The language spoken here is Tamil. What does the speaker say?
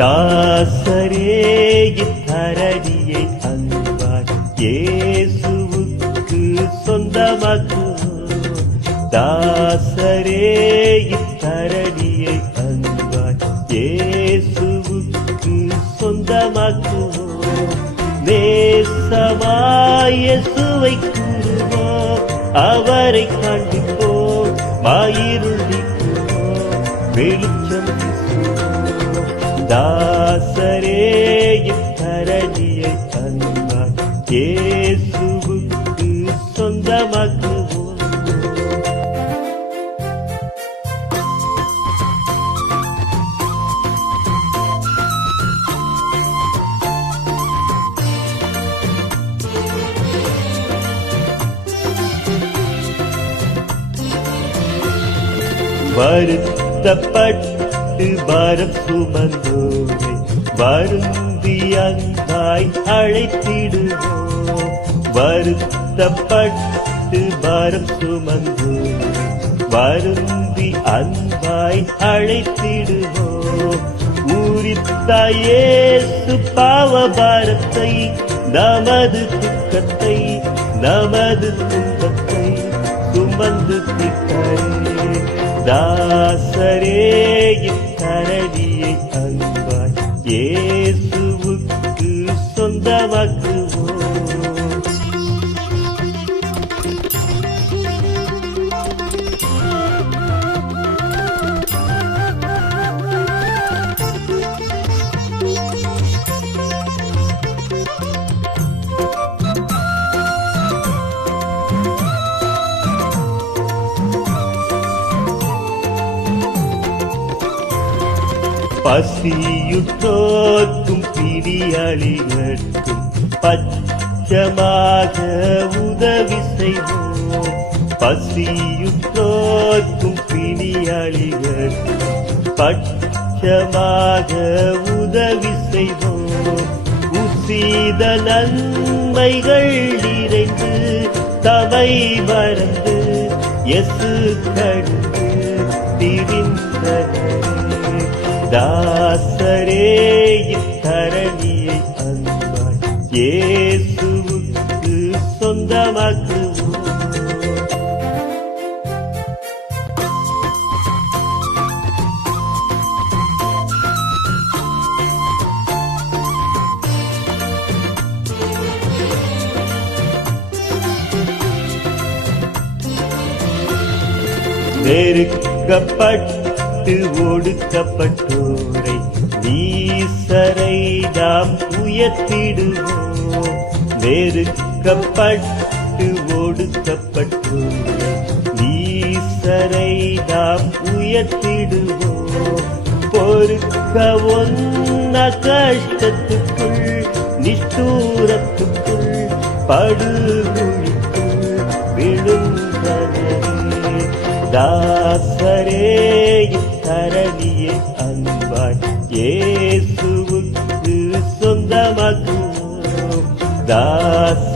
தாசரே இத்தரணியை அன்பாய் இயேசுவுக்கு சொந்தமாக்குவோம். தாசரே இத்தரணியை அன்பாய் இயேசுவுக்கு சொந்தமாக்குவோம். நேசமாய் இயேசுவை கூறுவோம், அவரை காண்பிப்போம், மாயிருள் நீக்குவோம், வெளிச்சம் வீசுவோம். தாசரே இத்தரணியை அன்பாய் இயேசுவுக்கு சொந்தமாக்குவோம். வருத்தப்பட்டு பாரம் சுமந்தோரை வருந்தி அன்பாய் அழைத்திடுவோம். வருத்தப்பட்டு பாரம் சுமந்தோரை வருந்தி அன்பாய் அழைத்திடுவோம். ஊரித்தாய் இயேசு பாவ பாரத்தை, நமது துக்கத்தை, நமது துன்பத்தை சுமந்து தீர்த்தாரே. தாசரே இத்தரணியை அன்பாய் இயேசுவுக்கு சொந்தமாக்குவோம். பசியுற்றோர்க்கும் பிணியாளிகளுக்கும் பச்சமாக உதவி செய்வோம். பசியுற்றோர்க்கும் பிணியாளிகளுக்கும் பச்சமாக உதவி செய்வோம். உசித நன்மைகள் நிறைந்து தமை மறந்து எசு கண்டு திரிந்தனரே. தாசரே இத்தரணியை அன்பாய் இயேசுவுக்கு சொந்தமாக்குவோம். நெருக்கப்பட்டு ஒடுக்கப்பட்டோரை நீசரை நாம் உயர்த்திடுவோம். நெருக்கப்பட்டு ஒடுக்கப்பட்டோரை நீசரை நாம் உயர்த்திடுவோம். பொறுக்க ஒன்ன கஷ்டத்துக்குள் நிஷ்டூரத்துக்குள் படுகுழிக்குள் விழுந்தனரே. தாசரே இத்தரணியை அன்பாய் இயேசுவுக்கு சொந்தமாக்குவோம். தாச